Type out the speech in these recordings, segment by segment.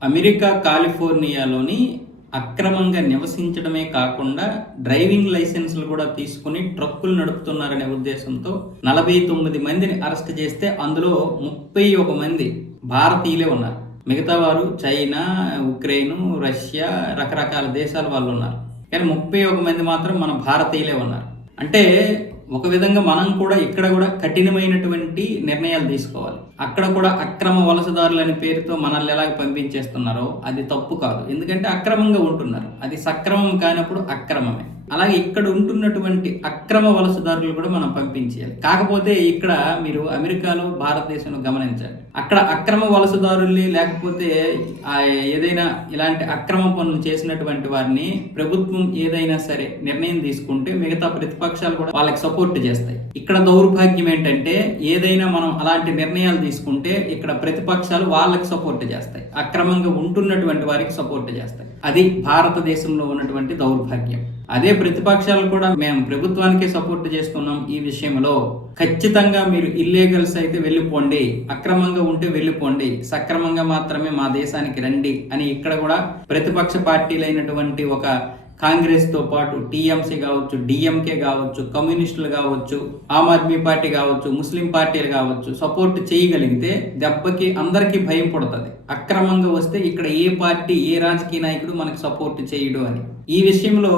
America కాలిఫోర్నియాలోని అక్రమంగా నివసించడమే కాకుండా driving లైసెన్సులు కూడా తీసుకుని ట్రక్కులు నడుపుతున్నారనే ఉద్దేశంతో నలభై తొమ్మిది మందిని అరెస్ట్ చేస్తే అందులో ముప్పై ఒక మంది భారతీయులే ఉన్నారు. మిగతా వారు చైనా ఉక్రెయిన్ రష్యా రకరకాల దేశాల వాళ్ళు ఉన్నారు. కానీ ముప్పై ఒక మంది మాత్రం మన భారతీయులే ఉన్నారు. అంటే ఒక విధంగా మనం కూడా ఇక్కడ కూడా కఠినమైనటువంటి నిర్ణయాలు తీసుకోవాలి. అక్కడ కూడా అక్రమ వలసదారులు అనే పేరుతో మనల్ని ఎలాగ పంపించేస్తున్నారో అది తప్పు కాదు. ఎందుకంటే అక్రమంగా ఉంటున్నారు. అది సక్రమం కానప్పుడు అక్రమమే. అలాగే ఇక్కడ ఉంటున్నటువంటి అక్రమ వలసదారులు కూడా మనం పంపించేయాలి. కాకపోతే ఇక్కడ మీరు అమెరికాలో భారతదేశంలో గమనించాలి. అక్కడ అక్రమ వలసదారుల్ని లేకపోతే ఆ ఏదైనా ఇలాంటి అక్రమ పనులు చేసినటువంటి వారిని ప్రభుత్వం ఏదైనా సరే నిర్ణయం తీసుకుంటే మిగతా ప్రతిపక్షాలు కూడా వాళ్ళకి సపోర్ట్ చేస్తాయి. ఇక్కడ దౌర్భాగ్యం ఏంటంటే ఏదైనా మనం అలాంటి నిర్ణయాలు తీసుకుంటే ఇక్కడ ప్రతిపక్షాలు వాళ్ళకి సపోర్ట్ చేస్తాయి. అక్రమంగా ఉంటున్నటువంటి వారికి సపోర్ట్ చేస్తాయి. అది భారతదేశంలో ఉన్నటువంటి దౌర్భాగ్యం. అదే ప్రతిపక్షాలు కూడా మేము ప్రభుత్వానికి సపోర్ట్ చేస్తున్నాం ఈ విషయంలో. ఖచ్చితంగా మీరు ఇల్లీగల్స్ అయితే వెళ్ళిపోండి అక్రమంగా ఉంటే వెళ్ళిపోండి సక్రమంగా మాత్రమే మా దేశానికి రండి అని ఇక్కడ కూడా ప్రతిపక్ష పార్టీలైనటువంటి ఒక కాంగ్రెస్తో పాటు టీఎంసీ కావచ్చు డిఎంకే కావచ్చు కమ్యూనిస్టులు కావచ్చు ఆమ్ ఆద్మీ పార్టీ కావచ్చు ముస్లిం పార్టీలు కావచ్చు సపోర్ట్ చేయగలిగితే దెబ్బకి అందరికీ భయం పడుతుంది. అక్రమంగా వస్తే ఇక్కడ ఏ పార్టీ ఏ రాజకీయ నాయకుడు మనకు సపోర్ట్ చేయడు అని. ఈ విషయంలో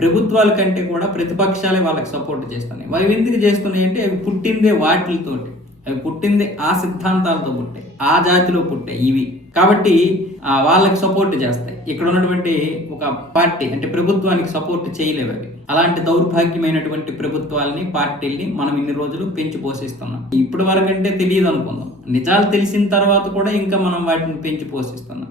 ప్రభుత్వాల కంటే కూడా ప్రతిపక్షాలే వాళ్ళకి సపోర్ట్ చేస్తున్నాయి. అవి ఎందుకు చేస్తున్నాయి అంటే పుట్టిందే వాటిలతోటి. అవి పుట్టింది ఆ సిద్ధాంతాలతో పుట్టాయి ఆ జాతిలో పుట్టాయి ఇవి. కాబట్టి వాళ్ళకి సపోర్ట్ చేస్తాయి. ఇక్కడ ఉన్నటువంటి ఒక పార్టీ అంటే ప్రభుత్వానికి సపోర్ట్ చేయలేవు అవి. అలాంటి దౌర్భాగ్యమైనటువంటి ప్రభుత్వాలని పార్టీల్ని మనం ఇన్ని రోజులు పెంచి పోషిస్తున్నాం. ఇప్పటి వరకంటే తెలియదు అనుకుందాం నిజాలు తెలిసిన తర్వాత కూడా ఇంకా మనం వాటిని పెంచి పోషిస్తున్నాం.